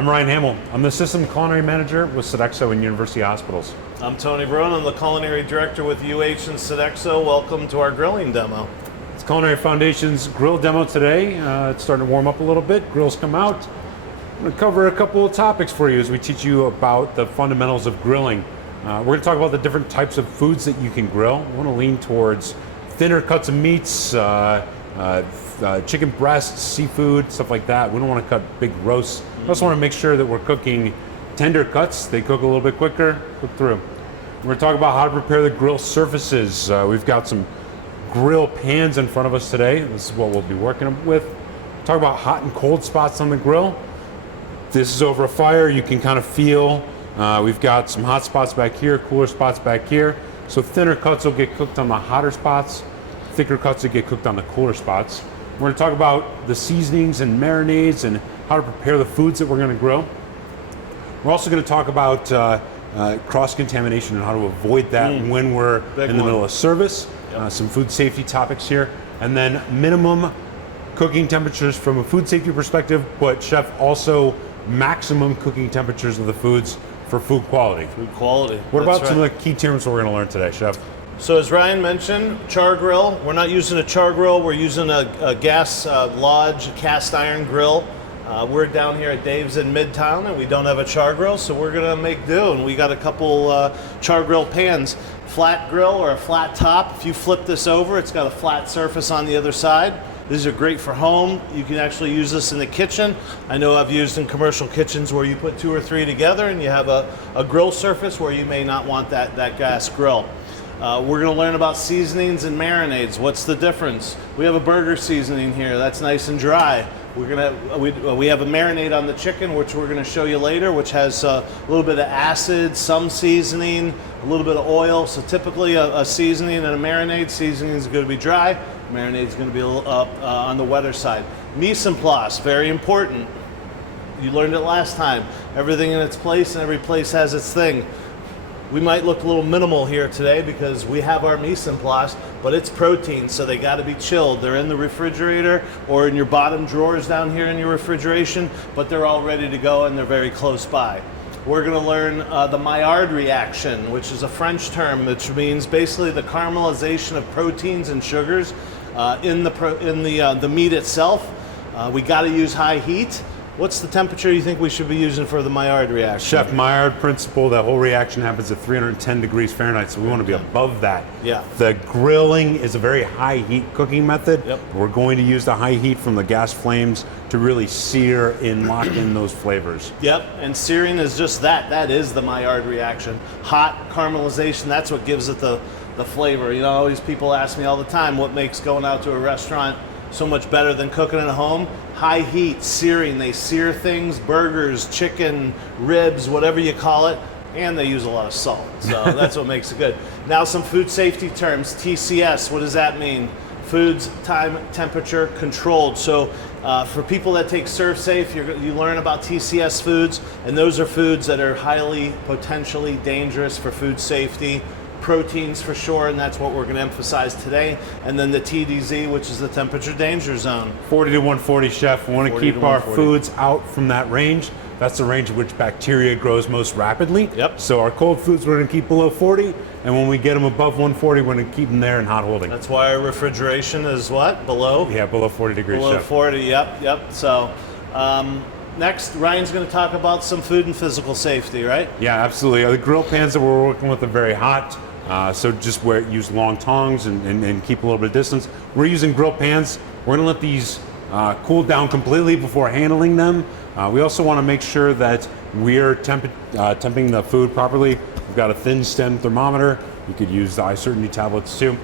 I'm Ryan Hamill. I'm the Assistant Culinary Manager with Sodexo and University Hospitals. I'm Tony Verona. I'm the Culinary Director with UH and Sodexo. Welcome to our grilling demo. It's Culinary Foundation's grill demo today. It's starting to warm up a little bit. Grills come out. I'm going to cover a couple of topics for you as we teach you about the fundamentals of grilling. We're going to talk about the different types of foods that you can grill. We want to lean towards thinner cuts of meats, chicken breasts, seafood, stuff like that. We don't want to cut big roasts. We also want to make sure that we're cooking tender cuts. They cook a little bit quicker, cook through. We're going to talk about how to prepare the grill surfaces. We've got some grill pans in front of us today. This is what we'll be working with. Talk about hot and cold spots on the grill. This is over a fire. You can kind of feel we've got some hot spots back here, cooler spots back here. So thinner cuts will get cooked on the hotter spots. Thicker cuts will get cooked on the cooler spots. We're going to talk about the seasonings and marinades and how to prepare the foods that we're going to grill. We're also going to talk about cross-contamination and how to avoid that when we're in the middle of service. Some food safety topics here. And then minimum cooking temperatures from a food safety perspective, but chef, also maximum cooking temperatures of the foods for food quality. Food quality. What about some of the key terms we're going to learn today, chef? So as Ryan mentioned, char grill. We're not using a char grill. We're using a gas lodge cast iron grill. We're down here at Dave's in Midtown, and we don't have a char grill, so we're going to make do. And we got a couple char grill pans. Flat grill or a flat top. If you flip this over, it's got a flat surface on the other side. These are great for home. You can actually use this in the kitchen. I know I've used in commercial kitchens where you put 2 or 3 together and you have a grill surface where you may not want that gas grill. We're going to learn about seasonings and marinades. What's the difference? We have a burger seasoning here. That's nice and dry. We have a marinade on the chicken, which we're going to show you later, which has a little bit of acid, some seasoning, a little bit of oil. So typically a seasoning and a marinade, seasoning is going to be dry. Marinade is going to be a little on the wetter side. Mise en place, very important. You learned it last time. Everything in its place, and every place has its thing. We might look a little minimal here today because we have our mise en place, but it's protein, so they got to be chilled. They're in the refrigerator or in your bottom drawers down here in your refrigeration, but they're all ready to go and they're very close by. We're going to learn the Maillard reaction, which is a French term, which means basically the caramelization of proteins and sugars in the meat itself. We got to use high heat. What's the temperature you think we should be using for the Maillard reaction? Chef, Maillard principle, that whole reaction happens at 310 degrees Fahrenheit, so we want to be above that. Yeah. The grilling is a very high heat cooking method. Yep. We're going to use the high heat from the gas flames to really sear and lock in those flavors. Yep, and searing is just that. That is the Maillard reaction. Hot caramelization, that's what gives it the flavor. You know, all these people ask me all the time, what makes going out to a restaurant so much better than cooking at home? High heat, searing. They sear things, burgers, chicken, ribs, whatever you call it, and they use a lot of salt. So that's what makes it good. Now some food safety terms. TCS, what does that mean? Foods, time, temperature, controlled. So for people that take Serve Safe, you learn about TCS foods, and those are foods that are highly potentially dangerous for food safety. Proteins for sure, and that's what we're going to emphasize today. And then the TDZ, which is the temperature danger zone. 40 to 140, chef. We want to keep our foods out from that range. That's the range in which bacteria grows most rapidly. Yep. So our cold foods we're going to keep below 40, and when we get them above 140, we're going to keep them there in hot holding. That's why our refrigeration is what? Below? Yeah, below 40 degrees, below chef. 40, yep. So next, Ryan's going to talk about some food and physical safety, right? Yeah, absolutely. The grill pans that we're working with are very hot. So just use long tongs and keep a little bit of distance. We're using grill pans. We're going to let these cool down completely before handling them. We also want to make sure that we're temping the food properly. We've got a thin stem thermometer. You could use the iCertainty tablets too.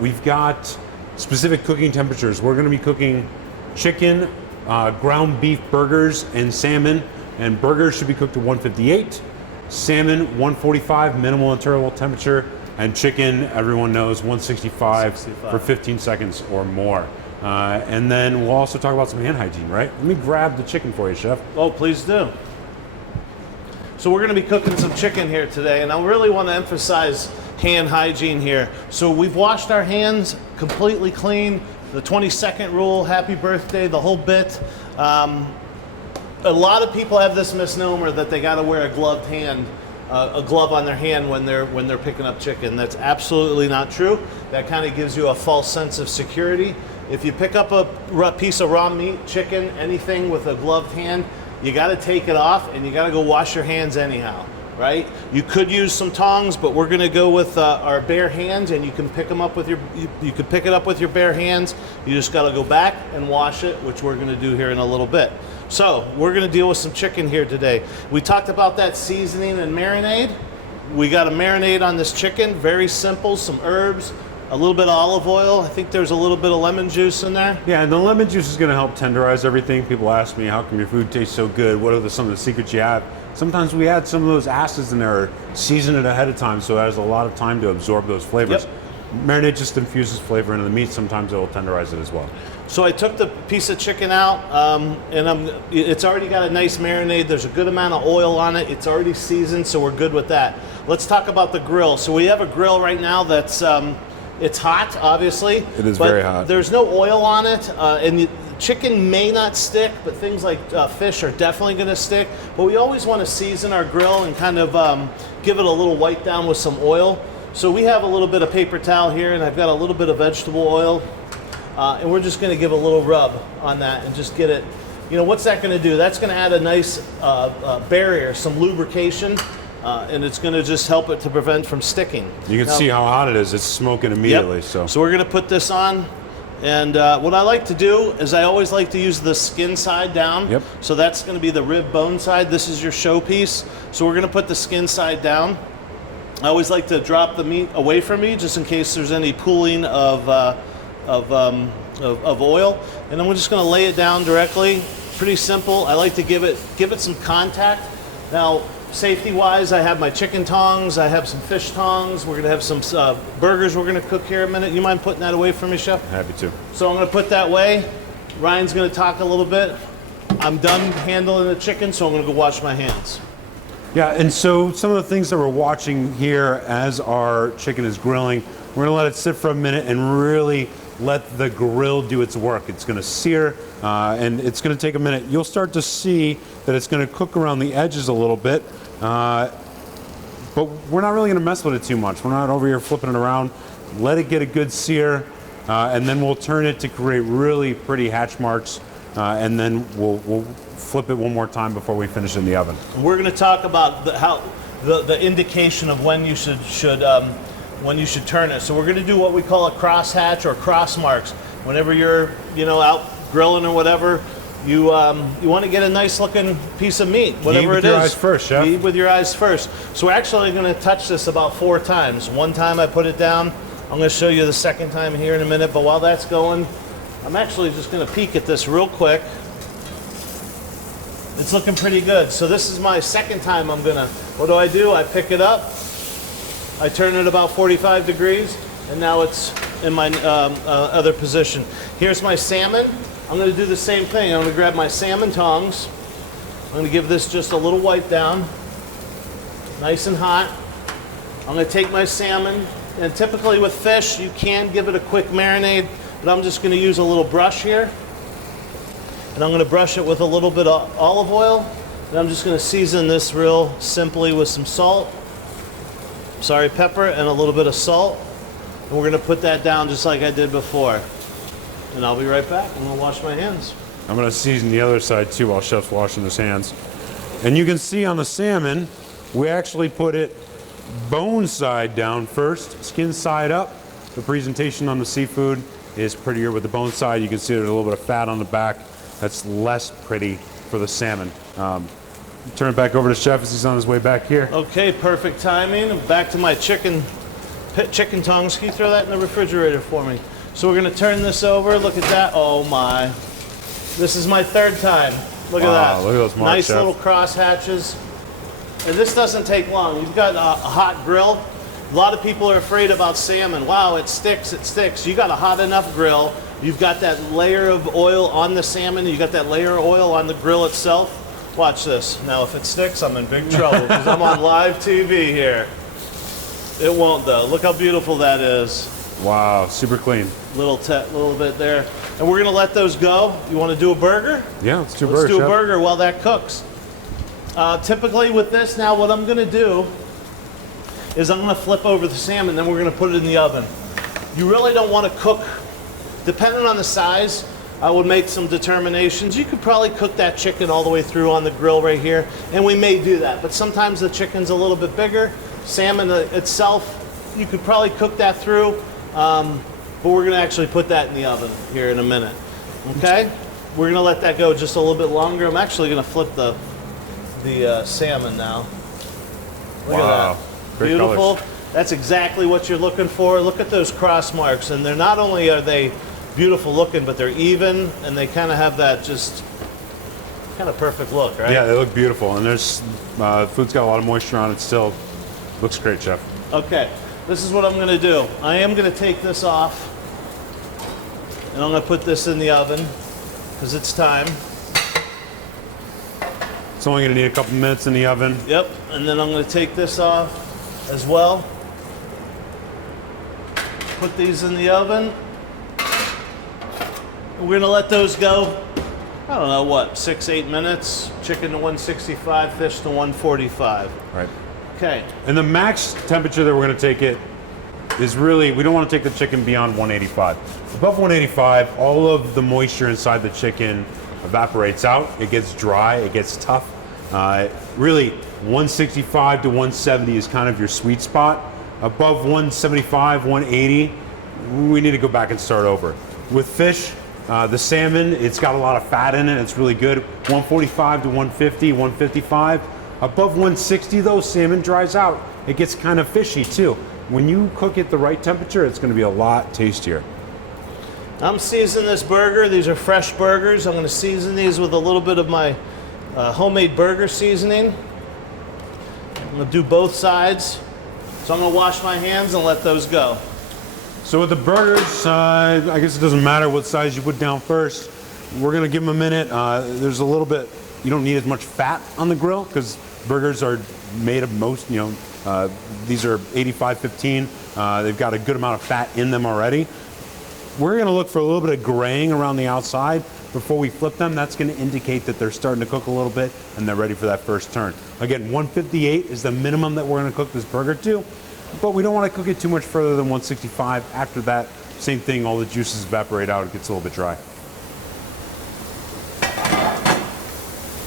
We've got specific cooking temperatures. We're going to be cooking chicken, ground beef burgers, and salmon. And burgers should be cooked to 158. Salmon, 145 minimal internal temperature, and chicken, everyone knows, 165 for 15 seconds or more. And then we'll also talk about some hand hygiene, right? Let me grab the chicken for you, chef. Oh, please do. So we're going to be cooking some chicken here today, and I really want to emphasize hand hygiene here. So we've washed our hands completely clean, the 20-second rule, happy birthday, the whole bit. a lot of people have this misnomer that they got to wear a gloved hand, a glove on their hand when they're picking up chicken. That's absolutely not true. That kind of gives you a false sense of security. If you pick up a piece of raw meat, chicken, anything with a gloved hand, you got to take it off and you got to go wash your hands anyhow, right? You could use some tongs, but we're going to go with our bare hands, and you can pick them up with you can pick it up with your bare hands. You just got to go back and wash it, which we're going to do here in a little bit. So we're going to deal with some chicken here today. We talked about that seasoning and marinade. We got a marinade on this chicken, very simple, some herbs, a little bit of olive oil. I think there's a little bit of lemon juice in there. Yeah, and the lemon juice is going to help tenderize everything. People ask me, how come your food tastes so good? What are some of the secrets you have? Sometimes we add some of those acids in there, or season it ahead of time, so it has a lot of time to absorb those flavors. Yep. Marinade just infuses flavor into the meat. Sometimes it will tenderize it as well. So I took the piece of chicken out, and it's already got a nice marinade. There's a good amount of oil on it. It's already seasoned, so we're good with that. Let's talk about the grill. So we have a grill right now that's it's hot, obviously. It is but very hot. There's no oil on it, and chicken may not stick, but things like fish are definitely going to stick. But we always want to season our grill and kind of give it a little wipe down with some oil. So we have a little bit of paper towel here, and I've got a little bit of vegetable oil. And we're just going to give a little rub on that and just get it. You know, what's that going to do? That's going to add a nice barrier, some lubrication, and it's going to just help it to prevent from sticking. You can see how hot it is. It's smoking immediately. Yep. So we're going to put this on. And what I like to do is I always like to use the skin side down. Yep. So that's going to be the rib bone side. This is your showpiece. So we're going to put the skin side down. I always like to drop the meat away from me just in case there's any pooling of oil, and then we're just going to lay it down directly. Pretty simple. I like to give it some contact. Now, safety-wise, I have my chicken tongs. I have some fish tongs. We're going to have some burgers we're going to cook here in a minute. You mind putting that away for me, Chef? Happy to. So I'm going to put that away. Ryan's going to talk a little bit. I'm done handling the chicken, so I'm going to go wash my hands. Yeah, and so some of the things that we're watching here as our chicken is grilling, we're going to let it sit for a minute and really let the grill do its work. It's going to sear, and it's going to take a minute. You'll start to see that it's going to cook around the edges a little bit, but we're not really going to mess with it too much. We're not over here flipping it around. Let it get a good sear, and then we'll turn it to create really pretty hatch marks, and then we'll flip it one more time before we finish it in the oven. We're going to talk about the indication of when you should turn it. So we're going to do what we call a cross hatch or cross marks. Whenever you're out grilling or whatever, you want to get a nice looking piece of meat, whatever it is. Eat with your eyes first, Chef. Eat with your eyes first. So we're actually going to touch this about 4 times. One time I put it down. I'm going to show you the second time here in a minute. But while that's going, I'm actually just going to peek at this real quick. It's looking pretty good. So this is my second time what do? I pick it up, I turn it about 45 degrees, and now it's in my other position. Here's my salmon. I'm going to do the same thing. I'm going to grab my salmon tongs. I'm going to give this just a little wipe down, nice and hot. I'm going to take my salmon, and typically with fish, you can give it a quick marinade, but I'm just going to use a little brush here. And I'm going to brush it with a little bit of olive oil. And I'm just going to season this real simply with some pepper and a little bit of salt. And we're going to put that down just like I did before. And I'll be right back. I'm going to wash my hands. I'm going to season the other side too while Chef's washing his hands. And you can see on the salmon, we actually put it bone side down first, skin side up. The presentation on the seafood is prettier with the bone side. You can see there's a little bit of fat on the back. That's less pretty for the salmon. Turn it back over to Chef as he's on his way back here. Okay, perfect timing. Back to my chicken tongs. Can you throw that in the refrigerator for me? So we're going to turn this over. Look at that. Oh my. This is my 3rd time. Look at that. Look at those marks, nice Chef. Little cross hatches. And this doesn't take long. You've got a hot grill. A lot of people are afraid about salmon. Wow, it sticks, it sticks. You got a hot enough grill. You've got that layer of oil on the salmon. You got that layer of oil on the grill itself. Watch this. Now, if it sticks, I'm in big trouble because I'm on live TV here. It won't, though. Look how beautiful that is. Wow, super clean. Little bit there. And we're gonna let those go. You wanna do a burger? Yeah, let's do a Let's burger, do a chef. burger while that cooks. Typically with this now, what I'm gonna do is I'm gonna flip over the salmon, then we're gonna put it in the oven. You really don't wanna cook, depending on the size, I would make some determinations. You could probably cook that chicken all the way through on the grill right here, and we may do that, but sometimes the chicken's a little bit bigger. Salmon itself, you could probably cook that through, but we're gonna actually put that in the oven here in a minute, okay? We're gonna let that go just a little bit longer. I'm actually gonna flip the salmon now. Look Wow. at that. Great Beautiful. colors. That's exactly what you're looking for. Look at those cross marks, and they're not only are they beautiful looking, but they're even, and they kind of have that just kind of perfect look, right? Yeah, they look beautiful, and there's food's got a lot of moisture on it still. Looks great, chef. Okay, this is what I'm gonna do. I am gonna take this off, and I'm gonna put this in the oven, because it's time. It's only gonna need a couple minutes in the oven. Yep, and then I'm gonna take this off as well. Put these in the oven. We're gonna let those go, I don't know, what, 6-8 minutes? Chicken to 165, fish to 145. Right. Okay, And the max temperature that we're gonna take it is really, we don't wanna take the chicken beyond 185. Above 185, all of the moisture inside the chicken evaporates out. It gets dry, it gets tough. Really, 165 to 170 is kind of your sweet spot. Above 175, 180, we need to go back and start over. With fish, the salmon, it's got a lot of fat in it. It's really good. 145 to 150, 155. Above 160 though, salmon dries out. It gets kind of fishy too. When you cook it the right temperature, it's gonna be a lot tastier. I'm seasoning this burger. These are fresh burgers. I'm gonna season these with a little bit of my homemade burger seasoning. I'm gonna do both sides. So I'm gonna wash my hands and let those go. So with the burgers, I guess it doesn't matter what size you put down first. We're gonna give them a minute. There's a little bit, you don't need as much fat on the grill because burgers are made of most, these are 85-15. They've got a good amount of fat in them already. We're gonna look for a little bit of graying around the outside before we flip them. That's gonna indicate that they're starting to cook a little bit and they're ready for that first turn. Again, 158 is the minimum that we're gonna cook this burger to, but we don't wanna cook it too much further than 165. After that, same thing, all the juices evaporate out, it gets a little bit dry.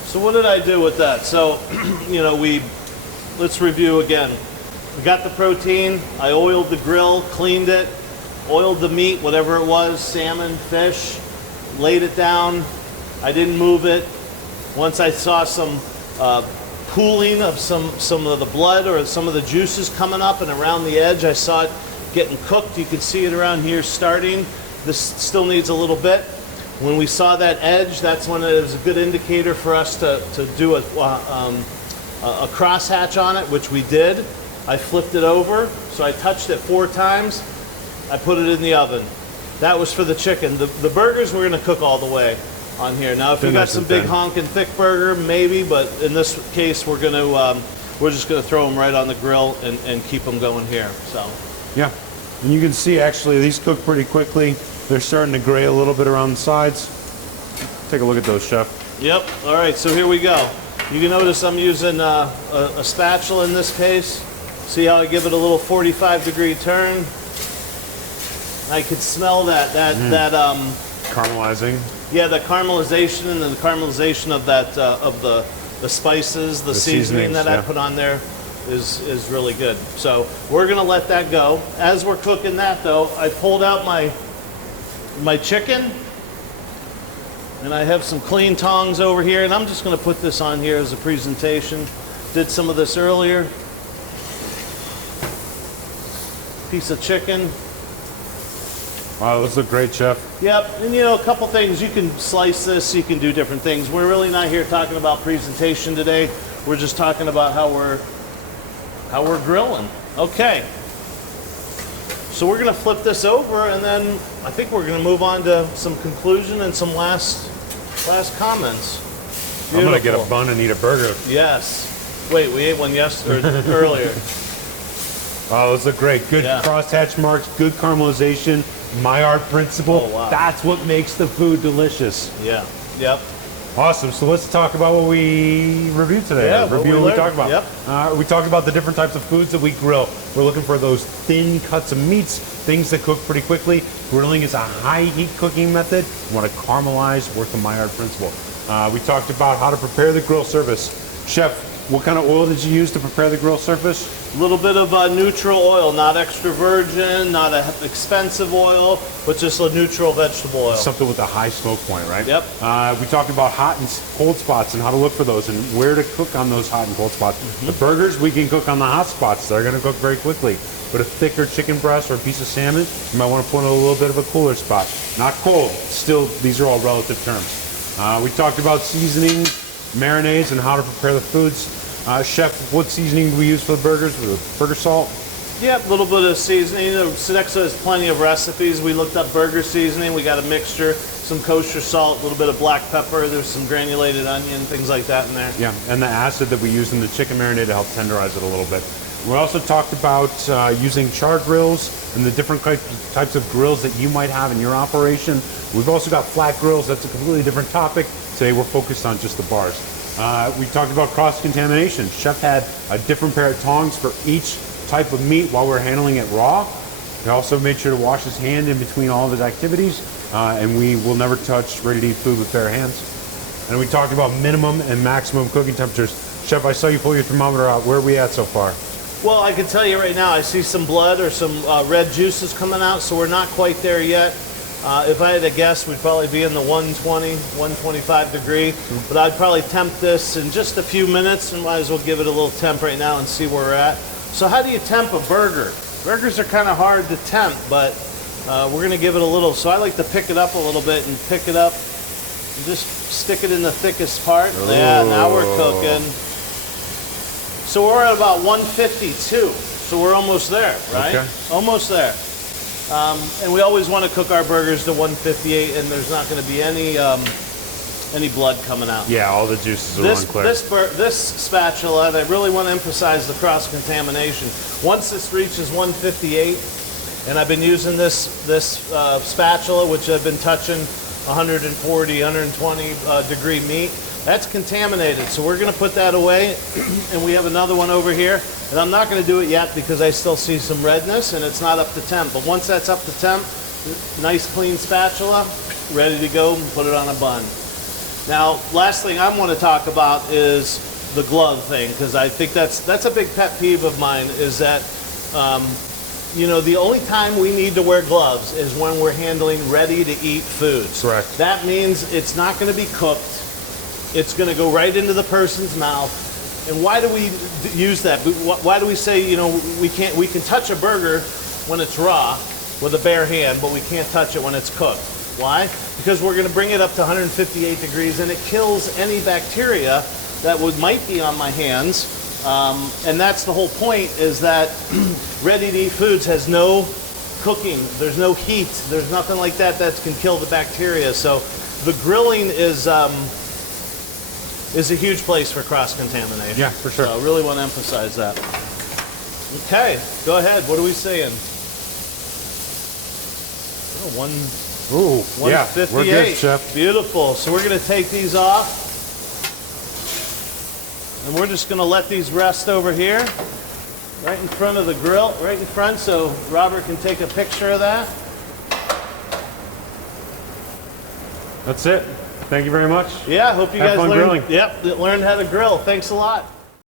So what did I do with that? So, let's review again. We got the protein, I oiled the grill, cleaned it, oiled the meat, whatever it was, salmon, fish, laid it down. I didn't move it. Once I saw some pooling of some of the blood or some of the juices coming up and around the edge, I saw it getting cooked. You could see it around here starting. This still needs a little bit. When we saw that edge, that's when it is a good indicator for us to do a crosshatch on it, which we did. I flipped it over, so I touched it 4 times. I put it in the oven. That was for the chicken. The burgers we're gonna cook all the way on here. Now, if you got some big honking thick burger, maybe, but in this case, we're just gonna throw them right on the grill and keep them going here. So. Yeah, and you can see actually these cook pretty quickly. They're starting to gray a little bit around the sides. Take a look at those, chef. Yep, all right, so here we go. You can notice I'm using a spatula in this case. See how I give it a little 45-degree turn? I could smell that Caramelizing. yeah, the caramelization and the caramelization of that of the spices, the seasoning that I put on there is really good. So we're gonna let that go. As we're cooking that though, I pulled out my chicken, and I have some clean tongs over here, and I'm just gonna put this on here as a presentation. Did some of this earlier. Piece of chicken. Wow, those look great, chef. Yep, and a couple things. You can slice this, you can do different things. We're really not here talking about presentation today. We're just talking about how we're grilling. Okay. So we're gonna flip this over, and then I think we're gonna move on to some conclusion and some last comments. Beautiful. I'm gonna get a bun and eat a burger. Yes. Wait, we ate one yesterday earlier. Oh, those look great. Good Yeah. crosshatch marks, good caramelization, Maillard principle. Oh, wow. That's what makes the food delicious. Yeah. Yep. Awesome. So let's talk about what we reviewed today. Yeah, Review what we what we learned. talked about. Yep. We talked about the different types of foods that we grill. We're looking for those thin cuts of meats, things that cook pretty quickly. Grilling is a high heat cooking method. You want to caramelize, work the Maillard principle. We talked about how to prepare the grill surface. Chef, what kind of oil did you use to prepare the grill surface? A little bit of neutral oil, not extra virgin, not an expensive oil, but just a neutral vegetable oil. Something with a high smoke point, right? Yep. We talked about hot and cold spots and how to look for those and where to cook on those hot and cold spots. The burgers we can cook on the hot spots. They're going to cook very quickly. But a thicker chicken breast or a piece of salmon, you might want to put in a little bit of a cooler spot. Not cold. Still, these are all relative terms. We talked about seasoning, marinades, and how to prepare the foods. Chef, what seasoning do we use for the burgers? Burger salt? Yep, a little bit of seasoning. Sonexa has plenty of recipes. We looked up burger seasoning. We got a mixture, some kosher salt, a little bit of black pepper. There's some granulated onion, things like that in there. Yeah, and the acid that we use in the chicken marinade to help tenderize it a little bit. We also talked about using char grills and the different types of grills that you might have in your operation. We've also got flat grills. That's a completely different topic. Today we're focused on just the bars. We talked about cross-contamination. Chef had a different pair of tongs for each type of meat while we were handling it raw. He also made sure to wash his hand in between all of his activities, and we will never touch ready-to-eat food with bare hands. And we talked about minimum and maximum cooking temperatures. Chef, I saw you pull your thermometer out. Where are we at so far? Well, I can tell you right now, I see some blood or some red juices coming out, so we're not quite there yet. If I had to guess, we'd probably be in the 120, 125 degree, but I'd probably temp this in just a few minutes and might as well give it a little temp right now and see where we're at. So how do you temp a burger? Burgers are kind of hard to temp, but we're gonna give it a little. So I like to pick it up a little bit and pick it up and just stick it in the thickest part. Oh. Yeah, now we're cooking. So we're at about 152, so we're almost there, right? Okay. Almost there. And we always want to cook our burgers to 158, and there's not going to be any blood coming out. Yeah, all the juices are unclear. This spatula, and I really want to emphasize the cross-contamination. Once this reaches 158, and I've been using this spatula, which I've been touching 140, 120 degree meat, that's contaminated. So we're going to put that away, and we have another one over here. And I'm not going to do it yet because I still see some redness, and it's not up to temp. But once that's up to temp, nice clean spatula, ready to go, and put it on a bun. Now, last thing I want to talk about is the glove thing, because I think that's a big pet peeve of mine, is that you know, the only time we need to wear gloves is when we're handling ready-to-eat foods. Correct. That means it's not going to be cooked. It's going to go right into the person's mouth. And why do we use that? Why do we say, you know, we can touch a burger when it's raw with a bare hand, but we can't touch it when it's cooked? Why? Because we're going to bring it up to 158 degrees, and it kills any bacteria that might be on my hands. And that's the whole point, is that ready-to-eat foods has no cooking. There's no heat. There's nothing like that can kill the bacteria. So the grilling is a huge place for cross-contamination. Yeah, for sure. So I really want to emphasize that. Okay, go ahead. What are we saying? Oh, Ooh, yeah, 158. we're good, Chef. Beautiful. So we're going to take these off. And we're just going to let these rest over here, right in front of the grill, right in front, so Robert can take a picture of that. That's it. Thank you very much. Yeah, hope you Have guys fun learned, grilling. learned how to grill. Thanks a lot.